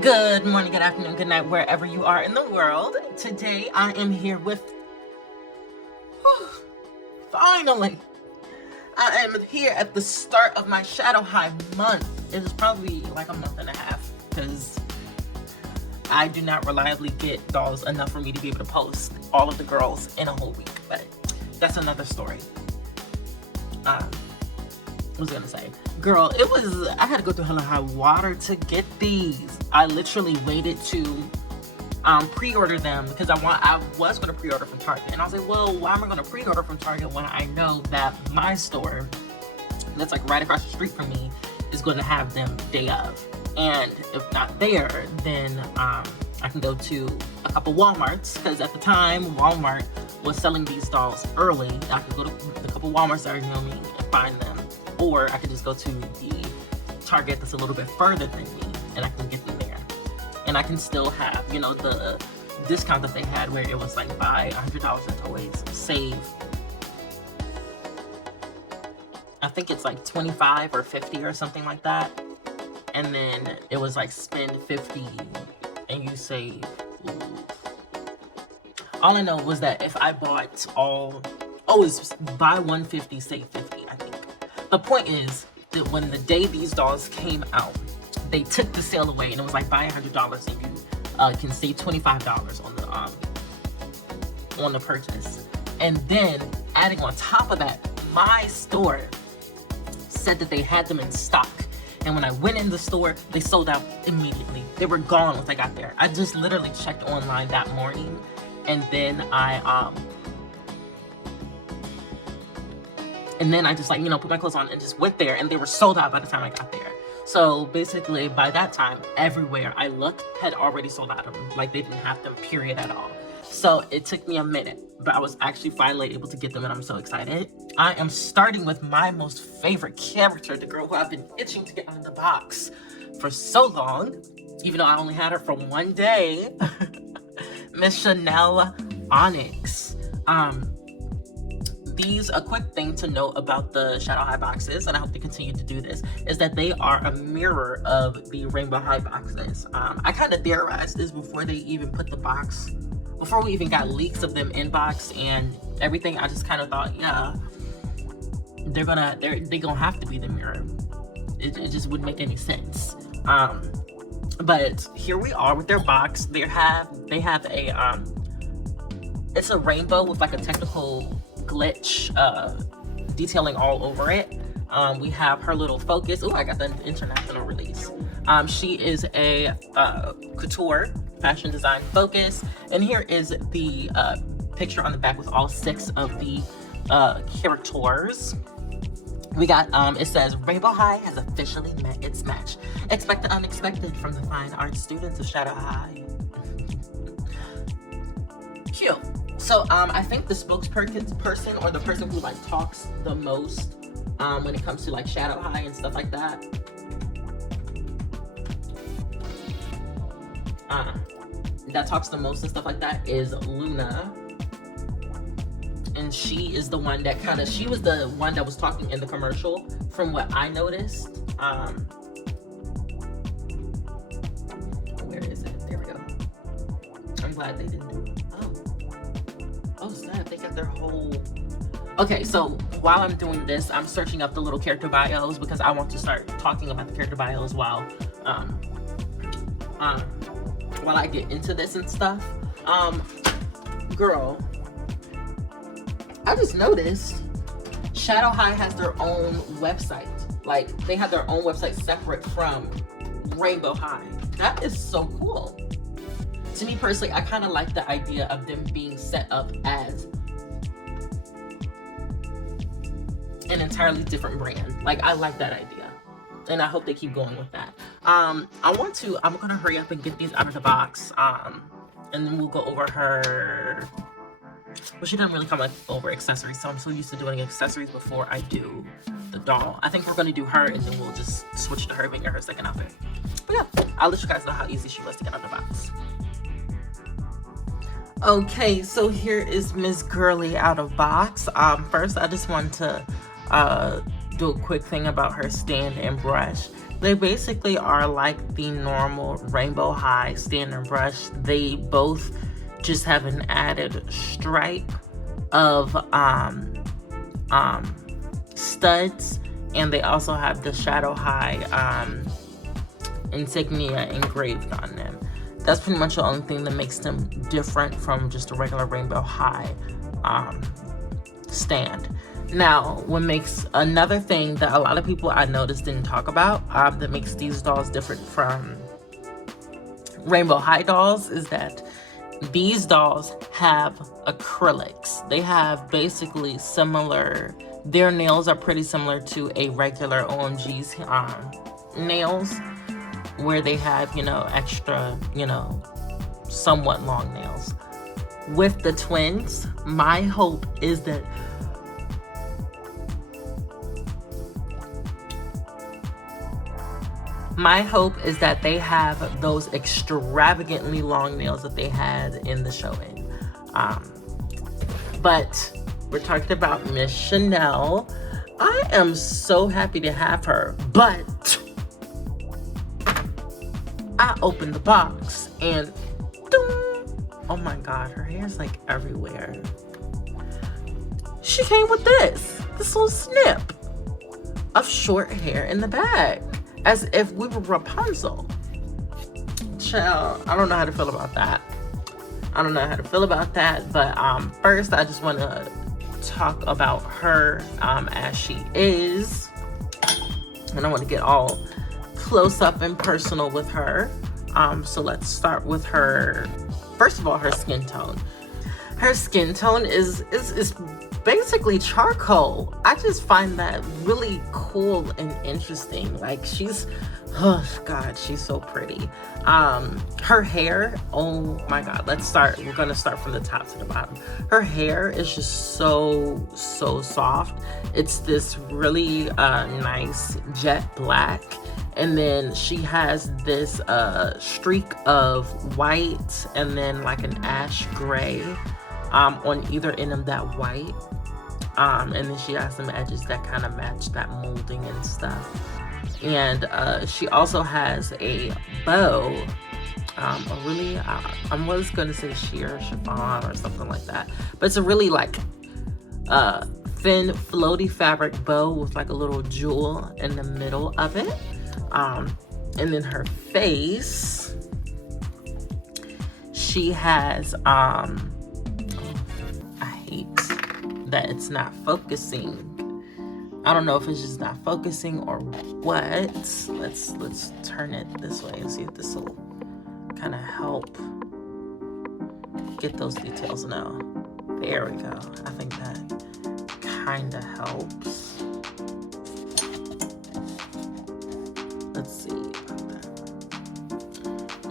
Good morning, good afternoon, good night, wherever you are in the world. Today I am here with, finally, I am here at the start of my Shadow High month. It is probably like a month and a half because I do not reliably get dolls enough for me to be able to post all of the girls in a whole week, but that's another story. What was I gonna say? Girl, I had to go through hella high water to get these. I literally waited to pre-order them because I was gonna pre-order from Target, and I was like, well, why am I gonna pre-order from Target when I know that my store that's like right across the street from me is going to have them day of? And if not there, then I can go to a couple Walmarts, because at the time Walmart was selling these dolls early. I could go to a couple Walmarts that are near me and find them, or I could just go to the Target that's a little bit further than me and I can get them there. And I can still have, you know, the discount that they had where it was like buy $100 in toys, save, I think it's like 25 or 50 or something like that. And then it was like spend 50 and you save. All I know was that if I bought it's buy 150, save 50, I think. The point is that when the day these dolls came out, they took the sale away and it was like buy $100 and you can save $25 on the purchase. And then adding on top of that, my store said that they had them in stock. And when I went in the store, they sold out immediately. They were gone once I got there. I just literally checked online that morning, and then I just like, you know, put my clothes on and just went there, and they were sold out by the time I got there. So basically by that time, everywhere I looked had already sold out of them. Like they didn't have them, period, at all. So it took me a minute, but I was actually finally able to get them, and I'm so excited. I am starting with my most favorite character, the girl who I've been itching to get out of the box for so long, even though I only had her for one day, Miss Shanelle Onyx. A quick thing to note about the Shadow High boxes, and I hope they continue to do this, is that they are a mirror of the Rainbow High boxes. I kind of theorized this before they even put the box, before we even got leaks of them in box and everything. I just kind of thought, yeah, they're gonna have to be the mirror. It just wouldn't make any sense. But here we are with their box. They have a it's a rainbow with like a technical glitch detailing all over it. We have her little focus. Oh, I got the international release. She is a couture fashion design focus, and here is the picture on the back with all 6 of the characters. We got it says Rainbow High has officially met its match. Expect the unexpected from the fine art students of Shadow High. Cute. So I think the spokesperson or the person who like talks the most when it comes to like Shadow High and stuff like that, that talks the most and stuff like that, is Luna. And she is the one that she was the one that was talking in the commercial from what I noticed. Where is it? There we go. I'm glad they didn't do it. Oh snap, they got their whole... Okay, so while I'm doing this, I'm searching up the little character bios because I want to start talking about the character bios while I get into this and stuff. Girl, I just noticed Shadow High has their own website. Like, they have their own website separate from Rainbow High. That is so cool. To me personally, I kind of like the idea of them being set up as an entirely different brand. Like, I like that idea, and I hope they keep going with that. I'm gonna hurry up and get these out of the box, and then we'll go over her. Well, she doesn't really come over accessories, so I'm so used to doing accessories before I do the doll. I think we're gonna do her, and then we'll just switch to her being her second outfit. But yeah, I'll let you guys know how easy she was to get out of the box. Okay, so here is Miss Girly out of box. First, I just want to do a quick thing about her stand and brush. They basically are like the normal Rainbow High stand and brush. They both just have an added stripe of studs, and they also have the Shadow High insignia engraved on them. That's pretty much the only thing that makes them different from just a regular Rainbow High stand. Now, what makes another thing that a lot of people I noticed didn't talk about that makes these dolls different from Rainbow High dolls is that these dolls have acrylics. They have basically similar, their nails are pretty similar to a regular OMG's nails, where they have, you know, extra, you know, somewhat long nails. With the twins, my hope is that they have those extravagantly long nails that they had in the showing. But we're talking about Miss Shanelle. I am so happy to have her, but I opened the box and oh my god, her hair's like everywhere. She came with this little snip of short hair in the back, as if we were Rapunzel. Child, I don't know how to feel about that. But first I just want to talk about her as she is, and I want to get all close up and personal with her. So let's start with her. First of all, her skin tone. Her skin tone is basically charcoal. I just find that really cool and interesting. Like, she's, oh god, she's so pretty. Her hair, oh my god, we're gonna start from the top to the bottom. Her hair is just so soft. It's this really nice jet black, and then she has this streak of white and then like an ash gray on either end of that white, and then she has some edges that kind of match that molding and stuff. And she also has a bow, a really I was gonna say sheer chiffon or something like that, but it's a really like thin floaty fabric bow with like a little jewel in the middle of it. And then her face, she has I hate that it's not focusing. I don't know if it's just not focusing or what. Let's turn it this way and see if this will kind of help get those details now. There we go. I think that kind of helps. Let's see about that.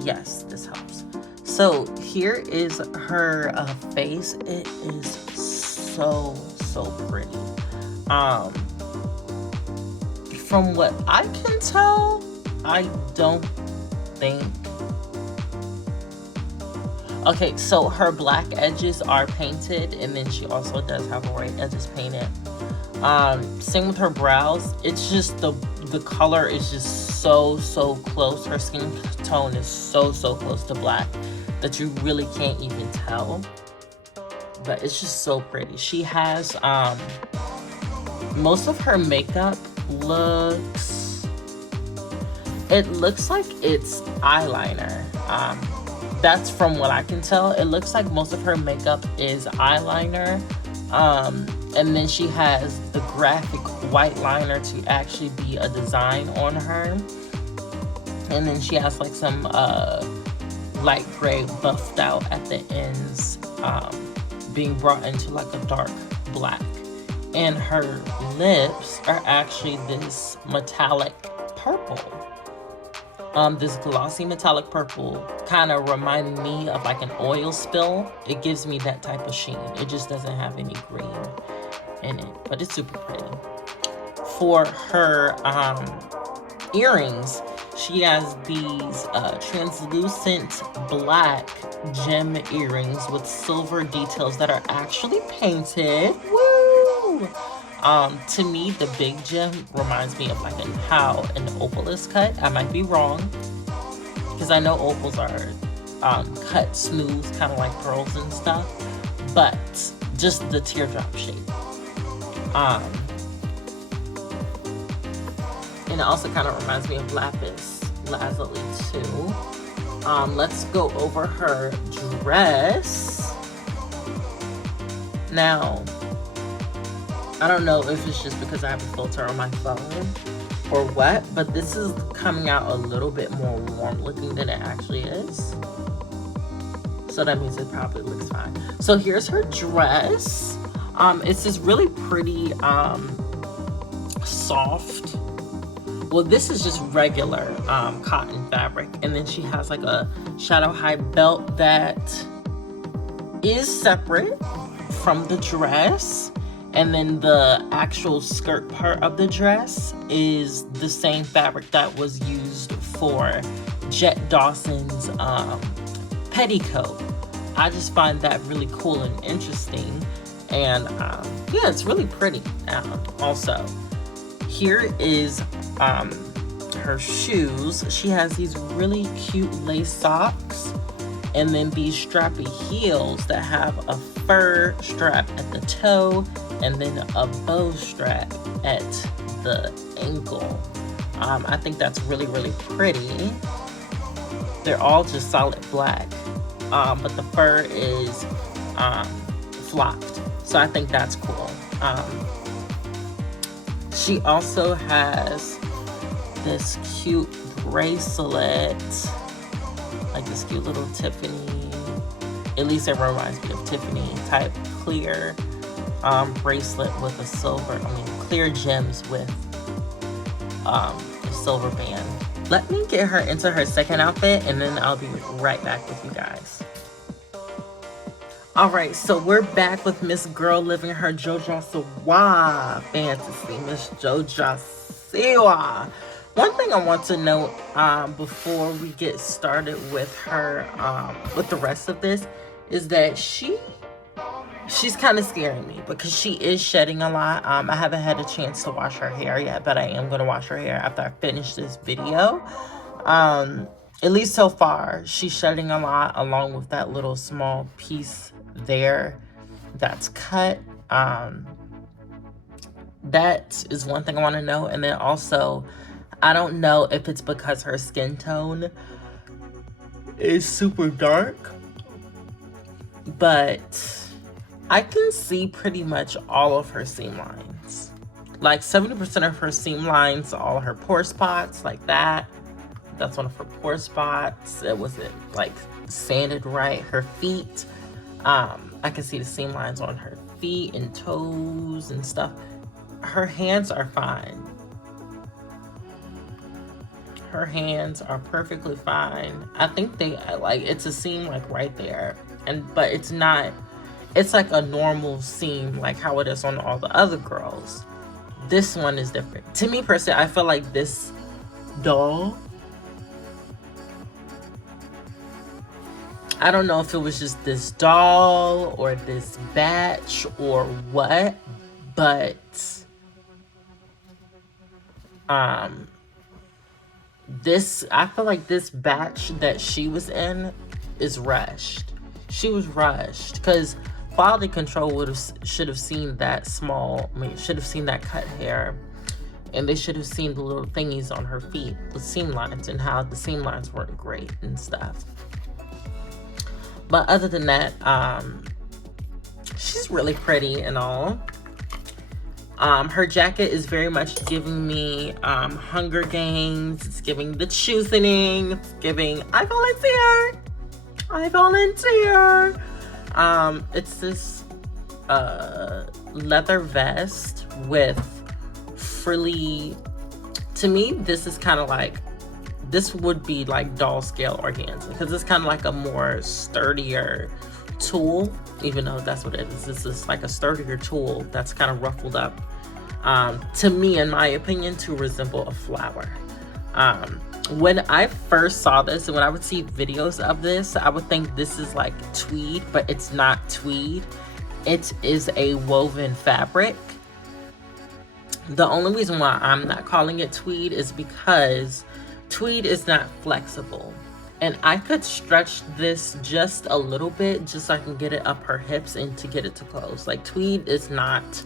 Yes, this helps. So here is her face. It is so pretty. From what I can tell, I don't think. Okay, so her black edges are painted, and then she also does have white edges painted. Same with her brows. It's just the color is just so close. Her skin tone is so close to black that you really can't even tell. But it's just so pretty. She has most of her makeup looks like it's eyeliner. That's from what I can tell. It looks like most of her makeup is eyeliner. And then she has the graphic white liner to actually be a design on her. And then she has like some light gray buffed out at the ends, being brought into like a dark black. And her lips are actually this metallic purple. This glossy metallic purple kind of reminded me of like an oil spill. It gives me that type of sheen. It just doesn't have any green in it, but it's super pretty. For her earrings, she has these translucent black gem earrings with silver details that are actually painted. Woo! To me, the big gem reminds me of like how an opal is cut. I might be wrong, because I know opals are cut smooth, kind of like pearls and stuff, but just the teardrop shape. And it also kind of reminds me of lapis lazuli too. Let's go over her dress. Now, I don't know if it's just because I have a filter on my phone or what, but this is coming out a little bit more warm looking than it actually is. So that means it probably looks fine. So here's her dress. It's this really pretty soft, well, this is just regular cotton fabric, and then she has like a Shadow High belt that is separate from the dress, and then the actual skirt part of the dress is the same fabric that was used for Jet Dawson's petticoat. I just find that really cool and interesting, and yeah, it's really pretty. Also, here is her shoes. She has these really cute lace socks, and then these strappy heels that have a fur strap at the toe and then a bow strap at the ankle. I think that's really, really pretty. They're all just solid black, but the fur is flocked, so I think that's cool. She also has this cute bracelet, like this cute little Tiffany, at least it reminds me of Tiffany type clear bracelet with a silver, clear gems with a silver band. Let me get her into her second outfit, and then I'll be right back with you guys. Alright, so we're back with Miss Girl living her JoJo Siwa fantasy. Miss JoJo Siwa. One thing I want to note before we get started with her, with the rest of this, is that she's kind of scaring me because she is shedding a lot. I haven't had a chance to wash her hair yet, but I am going to wash her hair after I finish this video. At least so far, she's shedding a lot, along with that little small piece there that's cut. That is one thing I want to know. And then also, I don't know if it's because her skin tone is super dark, but I can see pretty much all of her seam lines. Like 70% of her seam lines, all her pore spots, like that. That's one of her pore spots. It wasn't like sanded right. Her feet, I can see the seam lines on her feet and toes and stuff. Her hands are fine. Her hands are perfectly fine. I think they, like, it's a seam like right there, but it's not, it's like a normal seam like how it is on all the other girls. This one is different. To me personally, I feel like this doll, I don't know if it was just this doll or this batch or what, but this, I feel like this batch that she was in is rushed. She was rushed because quality control should have seen that small, should have seen that cut hair, and they should have seen the little thingies on her feet, the seam lines, and how the seam lines weren't great and stuff. But other than that, she's really pretty and all. Her jacket is very much giving me Hunger Games. It's giving the choosing. It's giving I volunteer. I volunteer. It's this leather vest with frilly. To me, this is kind of like, this would be like doll scale organza because it's kind of like a more sturdier tulle, even though that's what it is. This is like a sturdier tulle that's kind of ruffled up, to me, in my opinion, to resemble a flower. When I first saw this and when I would see videos of this, I would think this is like tweed, but it's not tweed. It is a woven fabric. The only reason why I'm not calling it tweed is because tweed is not flexible. And I could stretch this just a little bit just so I can get it up her hips and to get it to close. Like, tweed is not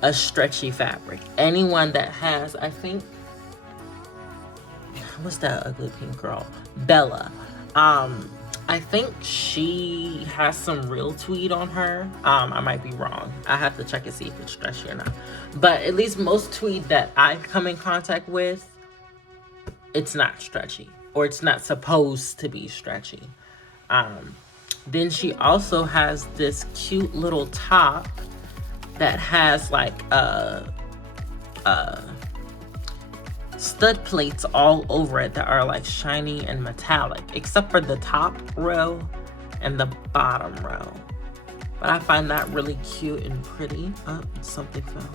a stretchy fabric. Anyone that has, I think, what's that ugly pink girl? Bella. I think she has some real tweed on her. I might be wrong. I have to check and see if it's stretchy or not. But at least most tweed that I come in contact with, it's not stretchy. Or it's not supposed to be stretchy. Then she also has this cute little top that has like stud plates all over it that are like shiny and metallic, except for the top row and the bottom row. But I find that really cute and pretty. Oh, something fell.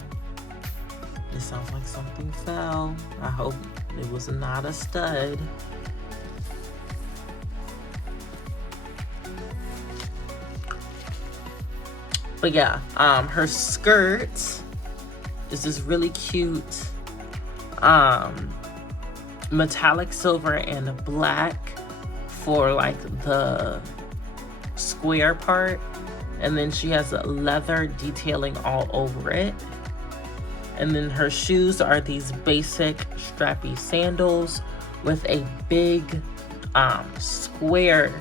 It sounds like something fell. I hope it was not a stud. But yeah, her skirt is this really cute metallic silver and black for like the square part, and then she has a leather detailing all over it. And then her shoes are these basic strappy sandals with a big square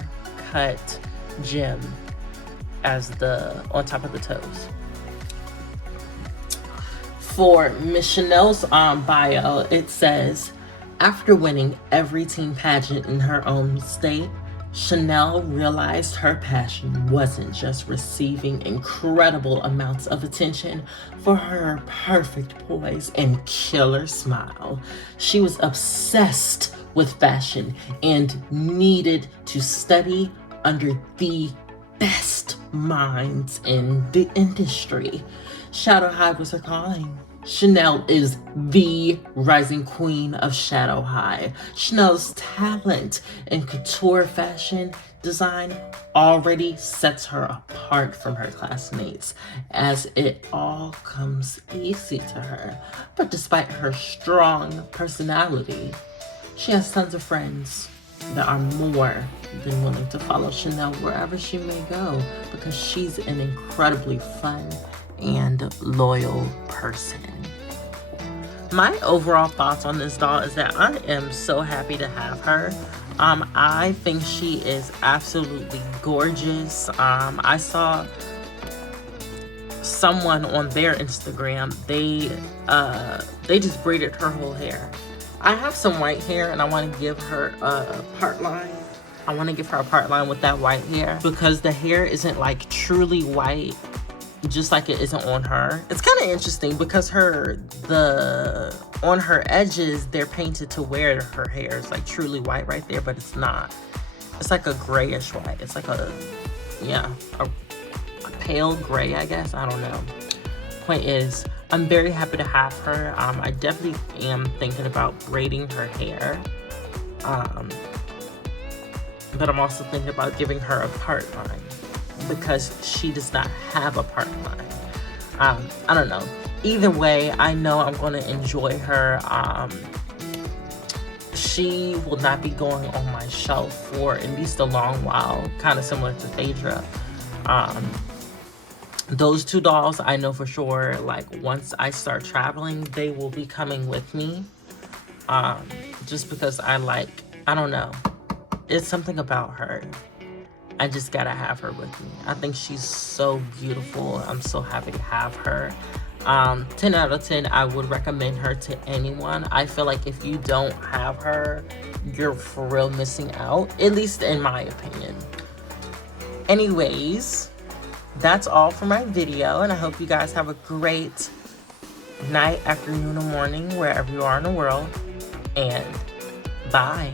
cut gem as the on top of the toes. For Miss Chanel's bio, it says, after winning every teen pageant in her own state, Chanelle realized her passion wasn't just receiving incredible amounts of attention for her perfect poise and killer smile. She was obsessed with fashion and needed to study under the best minds in the industry. Shadow High was her calling. Chanelle is the rising queen of Shadow High. Chanelle's talent in couture fashion design already sets her apart from her classmates, as it all comes easy to her. But despite her strong personality, she has tons of friends that are more than willing to follow Chanelle wherever she may go, because she's an incredibly fun and loyal person. My overall thoughts on this doll is that I am so happy to have her. I think she is absolutely gorgeous. I saw someone on their Instagram, they just braided her whole hair. I have some white hair and I want to give her a part line. I want to give her a part line with that white hair because the hair isn't like truly white, just like it isn't on her. It's kind of interesting because on her edges, they're painted to where her hair is like truly white right there, but it's not. It's like a grayish white. It's like a pale gray, I guess. I don't know. Point is, I'm very happy to have her. I definitely am thinking about braiding her hair. But I'm also thinking about giving her a part line because she does not have a part line. I don't know. Either way, I know I'm going to enjoy her. She will not be going on my shelf for at least a long while, kind of similar to Phaedra. Those two dolls, I know for sure, like once I start traveling, they will be coming with me. Just because I don't know. It's something about her. I just gotta have her with me. I think she's so beautiful. I'm so happy to have her. 10 out of 10, I would recommend her to anyone. I feel like if you don't have her, you're for real missing out, at least in my opinion. Anyways, that's all for my video, and I hope you guys have a great night, afternoon, or morning, wherever you are in the world, and bye.